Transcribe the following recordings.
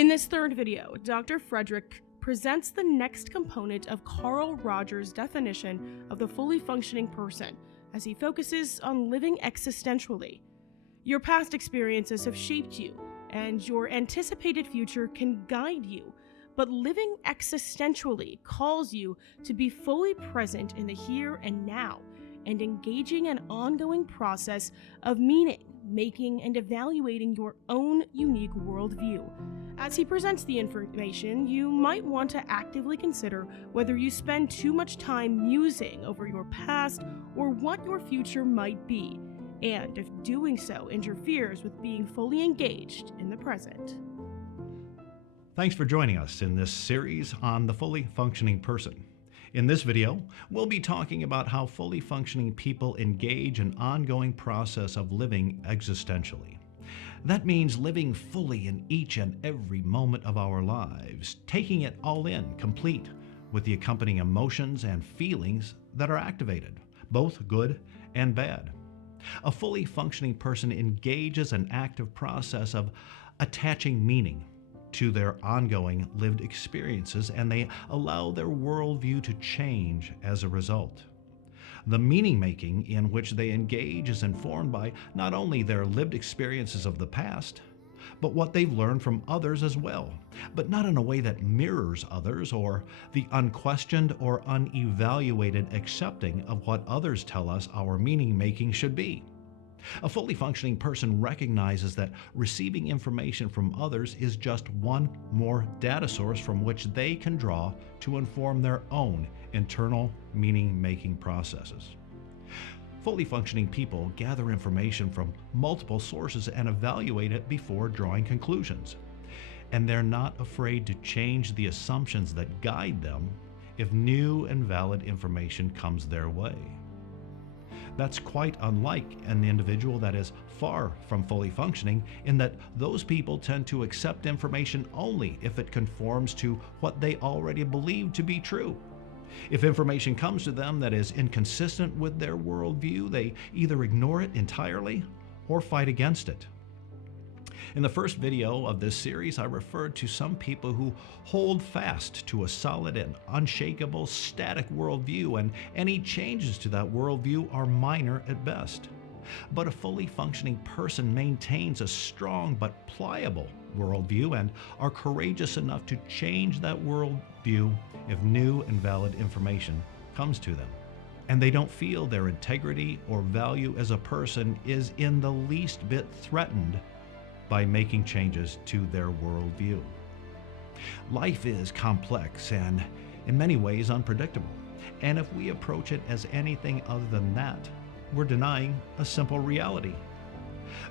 In this third video, Dr. Frederick presents the next component of Carl Rogers' definition of the fully functioning person, as he focuses on living existentially. Your past experiences have shaped you, and your anticipated future can guide you, but living existentially calls you to be fully present in the here and now, and engaging an ongoing process of meaning, making, and evaluating your own unique worldview. As he presents the information, you might want to actively consider whether you spend too much time musing over your past or what your future might be, and if doing so interferes with being fully engaged in the present. Thanks for joining us in this series on the fully functioning person. In this video, we'll be talking about how fully functioning people engage an ongoing process of living existentially. That means living fully in each and every moment of our lives, taking it all in, complete, with the accompanying emotions and feelings that are activated, both good and bad. A fully functioning person engages an active process of attaching meaning to their ongoing lived experiences, and they allow their worldview to change as a result. The meaning-making in which they engage is informed by not only their lived experiences of the past, but what they've learned from others as well, but not in a way that mirrors others or the unquestioned or unevaluated accepting of what others tell us our meaning-making should be. A fully functioning person recognizes that receiving information from others is just one more data source from which they can draw to inform their own internal meaning-making processes. Fully functioning people gather information from multiple sources and evaluate it before drawing conclusions. And they're not afraid to change the assumptions that guide them if new and valid information comes their way. That's quite unlike an individual that is far from fully functioning, in that those people tend to accept information only if it conforms to what they already believe to be true. If information comes to them that is inconsistent with their worldview, they either ignore it entirely or fight against it. In the first video of this series, I referred to some people who hold fast to a solid and unshakable static worldview, and any changes to that worldview are minor at best. But a fully functioning person maintains a strong but pliable worldview and are courageous enough to change that worldview if new and valid information comes to them. And they don't feel their integrity or value as a person is in the least bit threatened by making changes to their worldview. Life is complex and in many ways unpredictable, and if we approach it as anything other than that, we're denying a simple reality.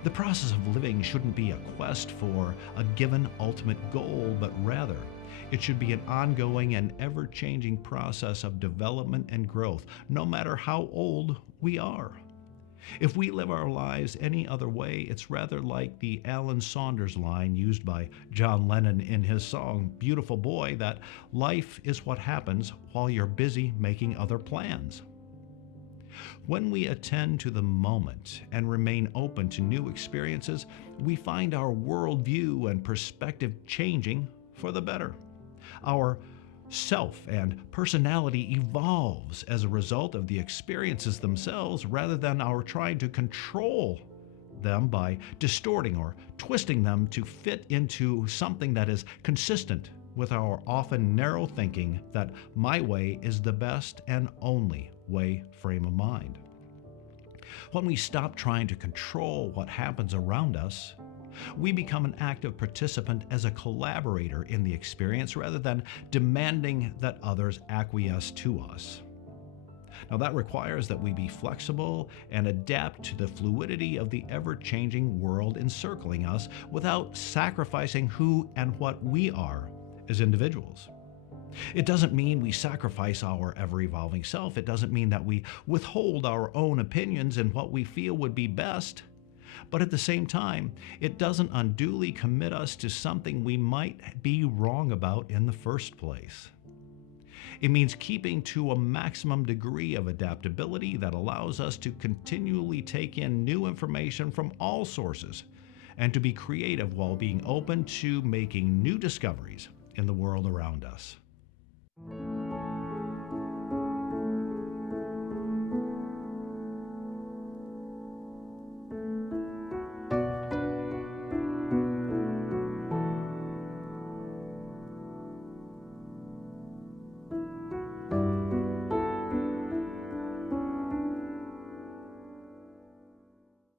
The process of living shouldn't be a quest for a given ultimate goal, but rather it should be an ongoing and ever-changing process of development and growth, no matter how old we are. If we live our lives any other way, it's rather like the Alan Saunders line used by John Lennon in his song, Beautiful Boy, that life is what happens while you're busy making other plans. When we attend to the moment and remain open to new experiences, we find our worldview and perspective changing for the better. Our self and personality evolves as a result of the experiences themselves, rather than our trying to control them by distorting or twisting them to fit into something that is consistent with our often narrow thinking that my way is the best and only way frame of mind. When we stop trying to control what happens around us, we become an active participant as a collaborator in the experience rather than demanding that others acquiesce to us. Now, that requires that we be flexible and adapt to the fluidity of the ever-changing world encircling us without sacrificing who and what we are as individuals. It doesn't mean we sacrifice our ever-evolving self. It doesn't mean that we withhold our own opinions and what we feel would be best. But at the same time, it doesn't unduly commit us to something we might be wrong about in the first place. It means keeping to a maximum degree of adaptability that allows us to continually take in new information from all sources and to be creative while being open to making new discoveries in the world around us.